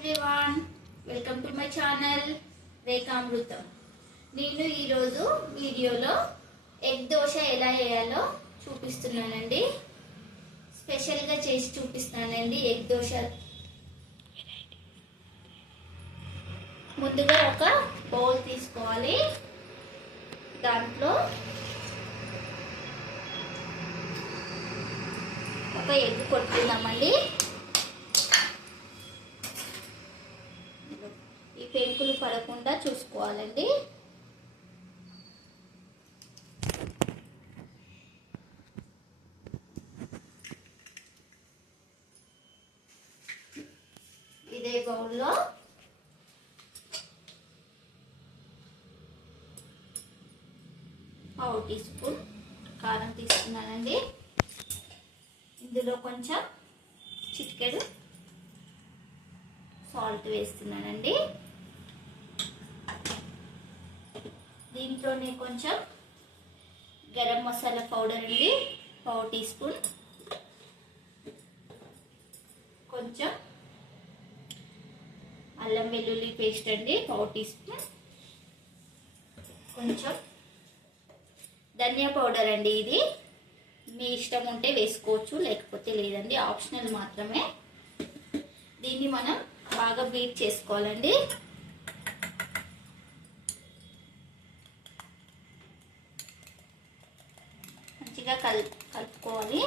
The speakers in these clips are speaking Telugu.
Everyone, welcome to my channel రేఖామృతం. నేను ఈరోజు వీడియోలో ఎగ్ దోశ ఎలా చేయాలో చూపిస్తున్నానండి. స్పెషల్గా చేసి చూపిస్తానండి ఎగ్ దోశ. ముందుగా ఒక బౌల్ తీసుకోవాలి. దాంట్లో ఒక ఎగ్ కొట్టుకుందామండి. ఈ పెంకులు పడకుండా చూసుకోవాలండి. ఇదే బౌల్లో పావు టీ స్పూన్ కారం తీసుకున్నానండి. ఇందులో కొంచెం చిటికెడు సాల్ట్ వేస్తున్నానండి. దీంట్లోనే కొంచెం గరం మసాలా పౌడర్ అండి, పావు టీ స్పూన్. కొంచెం అల్లం వెల్లుల్లి పేస్ట్ అండి, పావు టీ స్పూన్. కొంచెం ధనియా పౌడర్ అండి, ఇది మీ ఇష్టం ఉంటే వేసుకోవచ్చు, లేకపోతే లేదండి, ఆప్షనల్ మాత్రమే. దీన్ని మనం బాగా బీట్ చేసుకోవాలండి. మంచిగా కలుపుకోవాలి.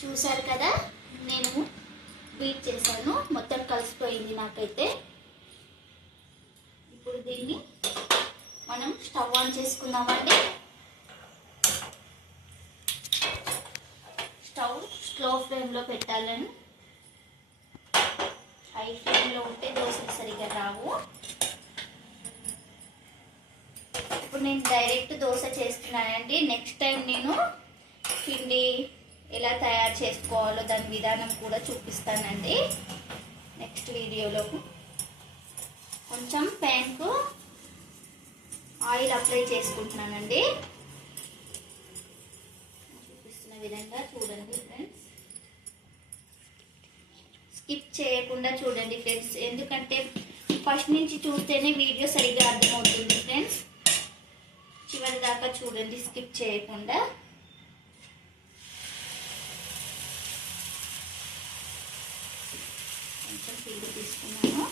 చూసారు కదా, నేను బీట్ చేశాను, మొత్తం కలిసిపోయింది నాకైతే. ఇప్పుడు దీన్ని మనం స్టవ్ ఆన్ చేసుకుందామండి. స్టవ్ స్లో ఫ్లేమ్లో పెట్టాలని, హై ఫ్లేమ్లో ఉంటే దోశలు సరిగ్గా రావు. ఇప్పుడు నేను డైరెక్ట్ దోశ చేస్తున్నానండి. నెక్స్ట్ టైం నేను పిండి ఎలా తయారు చేసుకోవాలో దాని విధానం కూడా చూపిస్తానండి నెక్స్ట్ వీడియోలో. కొంచెం ప్యాన్కు ఆయిల్ అప్లై చేసుకుంటున్నానండి. చూపిస్తున్న విధంగా చూడండి ఫ్రెండ్స్. స్కిప్ చేయకుండా చూడండి ఫ్రెండ్స్, ఎందుకంటే ఫస్ట్ నుంచి చూస్తేనే వీడియో సరిగ్గా అర్థమవుతుంది ఫ్రెండ్స్. చివరి దాకా చూడండి, స్కిప్ చేయకుండా. కొంచెం పిండి తీసుకున్నాను.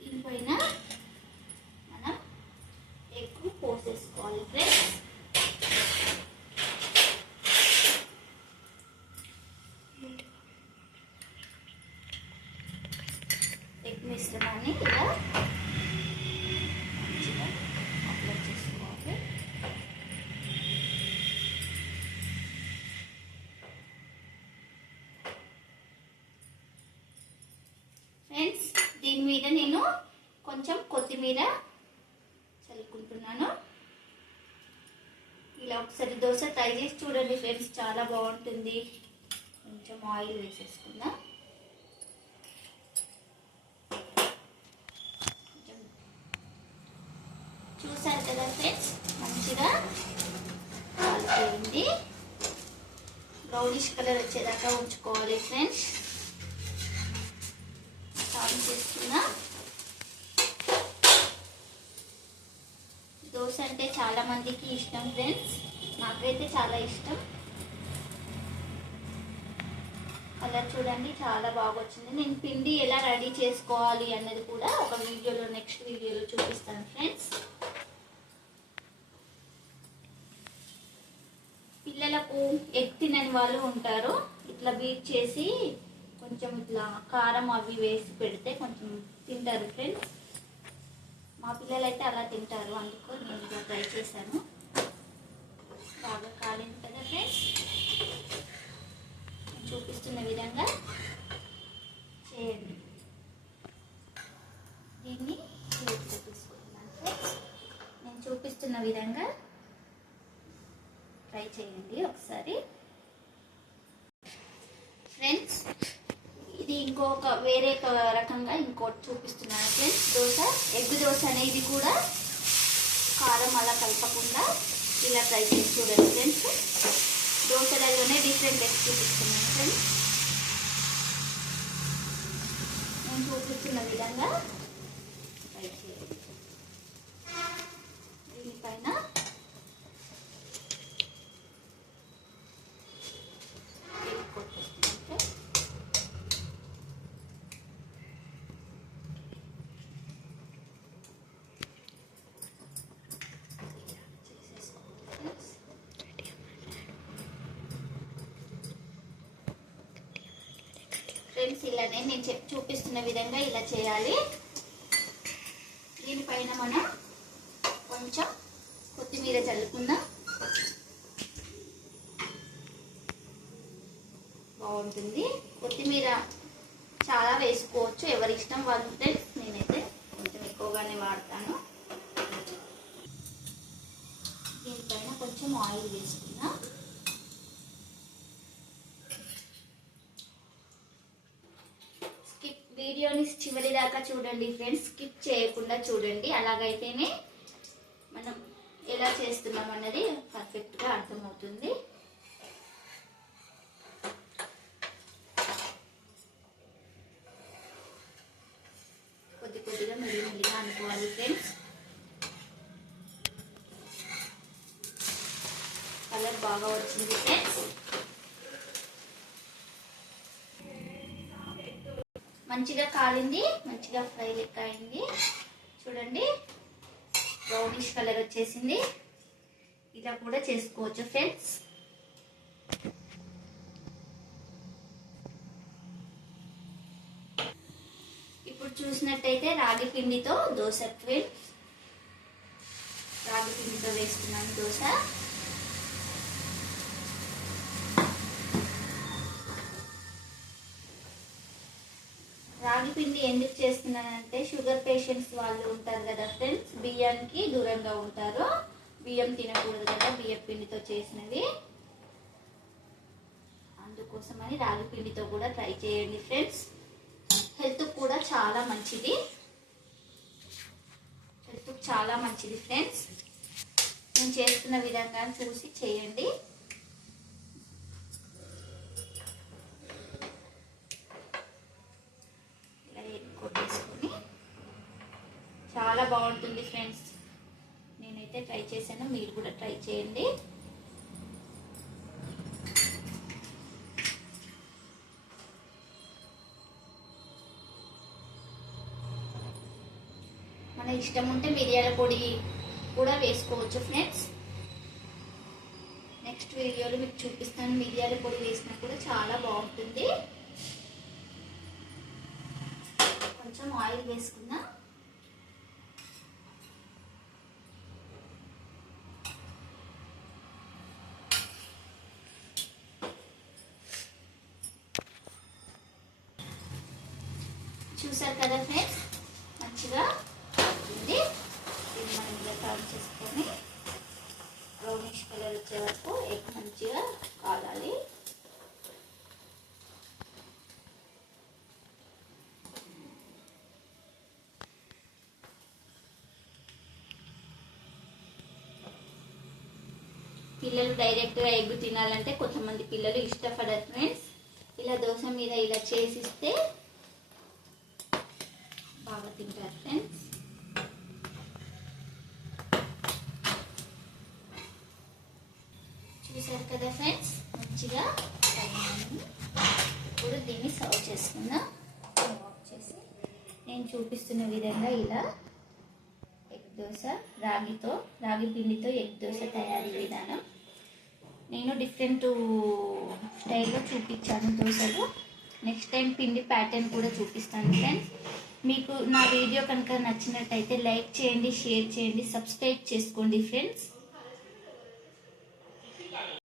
దీనిపైన మనం ఎగ్ పోసేసుకోవాలి ఫ్రెండ్స్. ఎగ్ మిశ్రమాన్ని ఇలా మంచిగా అప్లై చేసుకోవాలి. ఫ్రెండ్స్, దీని మీద నేను కొంచెం కొత్తిమీర చల్లుకుంటున్నాను. ఇలా ఒకసారి దోశ ట్రై చేసి చూడండి ఫ్రెండ్స్, చాలా బాగుంటుంది. కొంచెం ఆయిల్ వేసేసుకుందాం. చూసారు కదా ఫ్రెండ్స్, మంచిగా కాలిపోయింది. బ్రౌనిష్ కలర్ వచ్చేదాకా ఉంచుకోవాలి ఫ్రెండ్స్. ఆన్ చేస్తున్నా. దోశ అంటే చాలా మందికి ఇష్టం ఫ్రెండ్స్, నాకైతే చాలా ఇష్టం. కలర్ చూడండి, చాలా బాగా వచ్చింది. నేను పిండి ఎలా రెడీ చేసుకోవాలి అన్నది కూడా ఒక వీడియోలో, నెక్స్ట్ వీడియోలో చూపిస్తాను ఫ్రెండ్స్. పిల్లలకు ఎగ్ తినని వాళ్ళు ఉంటారు, ఇట్లా బీట్ చేసి కొంచెం ఇట్లా కారం అవి వేసి పెడితే కొంచెం తింటారు ఫ్రెండ్స్. మా పిల్లలు అయితే అలా తింటారు, అందుకు నేను ఇలా ట్రై చేశాను. బాగా కాలింది కదా ఫ్రెండ్స్, చూపిస్తున్న విధంగా చేయండి. దీన్ని ప్లేట్లో తీసుకుంటున్నాను ఫ్రెండ్స్. నేను చూపిస్తున్న విధంగా ట్రై చేయండి ఒకసారి. ఫ్రెండ్స్ ఇది ఇంకొక వేరే రకంగా ఇంకోటి చూపిస్తున్నాను ఫ్రెండ్స్. దోశ, ఎగ్ దోశ అనేది కూడా కారం అలా కలపకుండా ఇలా ట్రై చేసి చూడండి ఫ్రెండ్స్. దోశలలోనే డిఫరెంట్ ఎగ్స్ చూపిస్తున్నాను ఫ్రెండ్స్. నేను చూపిస్తున్న విధంగా ట్రై చేయండి. దీనిపైన ఫ్రెండ్స్ ఇలానే నేను చూపిస్తున్న విధంగా ఇలా చేయాలి. దీనిపైన మనం కొంచెం కొత్తిమీర చల్లుకుందాం. బాగుంటుంది. కొత్తిమీర చాలా వేసుకోవచ్చు, ఎవరి ఇష్టం వాళ్ళు. ఫ్రెండ్స్ నేనైతే కొంచెం ఎక్కువగానే వాడతాను. దీనిపైన కొంచెం ఆయిల్ వేసుకుందాం. వీడియోని చివరి దాకా చూడండి ఫ్రెండ్స్, స్కిప్ చేయకుండా చూడండి. అలాగైతేనే మనం ఎలా చేస్తున్నాం అన్నది పర్ఫెక్ట్గా అర్థమవుతుంది. కొద్ది కొద్దిగా మెల్లిమెల్లిగా అనుకోవాలి ఫ్రెండ్స్. కలర్ బాగా వచ్చింది ఫ్రెండ్స్. మంచిగా కాలింది, మంచిగా ఫ్రై లెక్క అయింది. చూడండి బ్రౌనిష్ కలర్ వచ్చేసింది. ఇలా కూడా చేసుకోవచ్చు ఫ్రెండ్స్. ఇప్పుడు చూసినట్టయితే రాగి పిండితో దోశ ఫ్రెండ్స్. రాగి పిండితో వేస్తున్నాను దోశ. రాగి పిండి ఎందుకు చేస్తున్నానంటే షుగర్ పేషెంట్స్ వాళ్ళు ఉంటారు కదా ఫ్రెండ్స్, బియ్యానికి దూరంగా ఉంటారు, బియ్యం తినకూడదు కదా బియ్యం పిండితో చేసినవి. అందుకోసమని రాగి పిండితో కూడా ట్రై చేయండి ఫ్రెండ్స్. హెల్త్ కూడా చాలా మంచిది. హెల్త్ చాలా మంచిది ఫ్రెండ్స్. నేను చేస్తున్న విధంగా చూసి చేయండి. చాలా బాగుంటుంది ఫ్రెండ్స్. నేనైతే ట్రై చేశాను, మీరు కూడా ట్రై చేయండి. మన ఇష్టం ఉంటే మిరియాల పొడి కూడా వేసుకోవచ్చు ఫ్రెండ్స్. నెక్స్ట్ వీడియోలో మీకు చూపిస్తాను. మిరియాల పొడి వేసినా కూడా చాలా బాగుంటుంది. కొంచెం ఆయిల్ వేసుకుందాం. చూసారు కదా ఫ్రెండ్స్, మంచిగా ఉంది. దీన్ని మనం ఇలా టర్న్ చేసుకొని బ్రౌనిష్ కలర్ వచ్చే వరకు ఎగ్ మంచిగా కాలాలి. పిల్లలు డైరెక్ట్గా ఎగ్ తినాలంటే కొంతమంది పిల్లలు ఇష్టపడరు ఫ్రెండ్స్. ఇలా దోశ మీద ఇలా చేసిస్తే బాగా తింటారు ఫ్రెండ్స్. చూసారు కదా ఫ్రెండ్స్, మంచిగా ఇప్పుడు దీన్ని సర్వ్ చేసుకుందాం. చేసి నేను చూపిస్తున్న విధంగా ఇలా ఎగ్ దోశ, రాగి పిండితో ఎగ్ దోశ తయారీ విధానం నేను డిఫరెంట్ స్టైల్లో చూపించాను దోశలు. నెక్స్ట్ టైం పిండి ప్యాటర్న్ కూడా చూపిస్తాను ఫ్రెండ్స్. మీకు నా వీడియో కనుక నచ్చినట్టయితే లైక్ చేయండి, షేర్ చేయండి, సబ్స్క్రైబ్ చేసుకోండి ఫ్రెండ్స్.